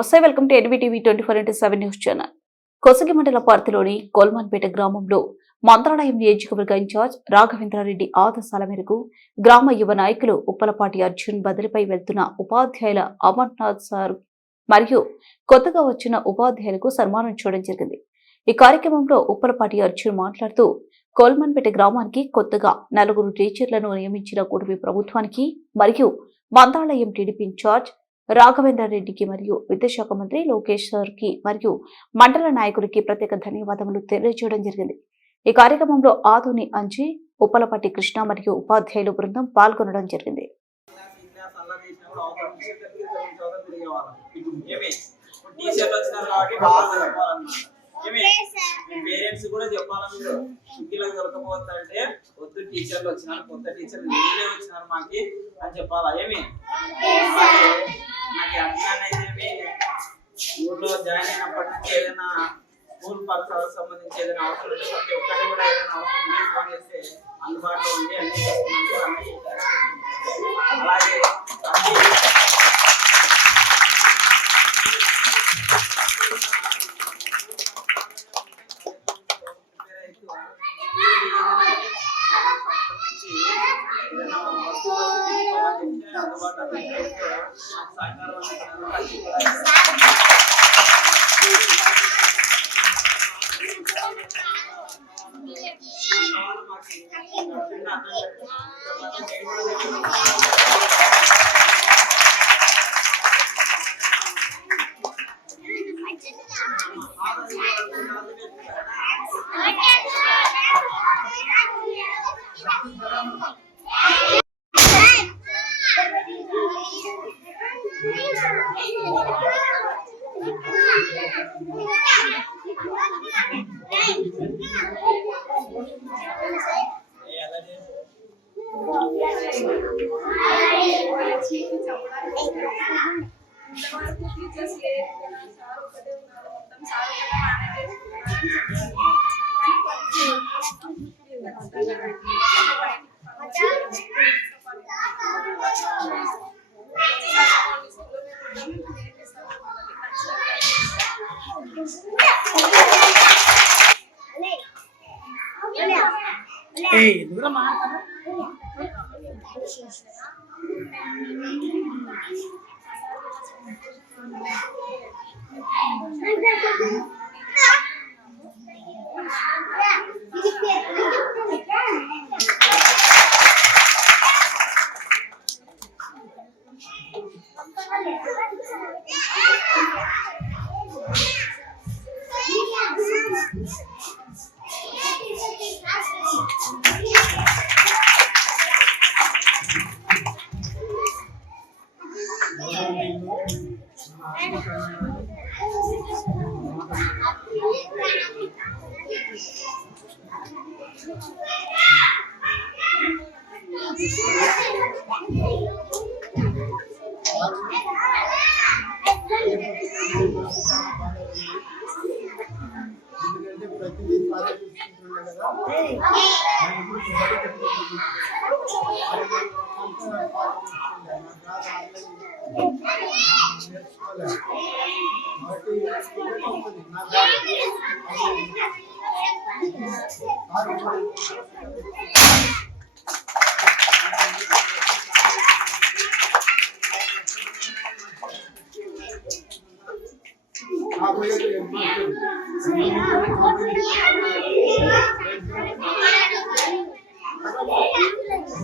నమస్తే, welcome to NVTV 24/7 news channel. Kosgi మండల పరిధిలోని కొల్మన్పేట గ్రామంలో మంత్రాలయం నియోజకవర్గ ఇన్ఛార్జ్ రాఘవేంద్రారెడ్డి ఆదేశాల మేరకు గ్రామ యువ నాయకులు ఉప్పలపాటి అర్జున్ బదిలీపై వెళ్తున్న ఉపాధ్యాయుల అమర్నాథ్ సార్ మరియు కొత్తగా వచ్చిన ఉపాధ్యాయులకు సన్మానం చేయడం జరిగింది. ఈ కార్యక్రమంలో ఉప్పలపాటి అర్జున్ మాట్లాడుతూ కొల్మన్పేట గ్రామానికి కొత్తగా 4 టీచర్లను నియమించిన కూటమి ప్రభుత్వానికి మరియు మంత్రాలయం టీడీపీ ఇన్ఛార్జ్ రాఘవేంద్రారెడ్డికి మరియు విద్యాశాఖ మంత్రి లోకేష్ సార్కి మరియు మండల నాయకుడికి ప్రత్యేక ధన్యవాదములు తెలియజేయడం జరిగింది. ఈ కార్యక్రమంలో ఆదోని అంజి, ఉప్పలపాటి కృష్ణ మరియు ఉపాధ్యాయుల బృందం పాల్గొనడం జరిగింది. పేరెంట్స్ కూడా చెప్పాలా, మీరు ఇంటిలోకి దొరకపోతుంటే వద్దు, టీచర్లు వచ్చినారు, కొత్త టీచర్లు మీరే వచ్చినారు మాకి అని చెప్పాలా. ఏమి నాకు అట్లానైతే ఊర్లో జాయిన్ అయినప్పటి నుంచి ఏదైనా స్కూల్ పర్సనల్ సంబంధించి ఏదైనా అవసరం ఉంటే ప్రతి ఒక్కటి కూడా ఏదైనా అవసరం ఉంటే ఫోన్ చేస్తే అందుబాటులో ఉంది అన్ని అలాగే